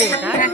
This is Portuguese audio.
রেট আর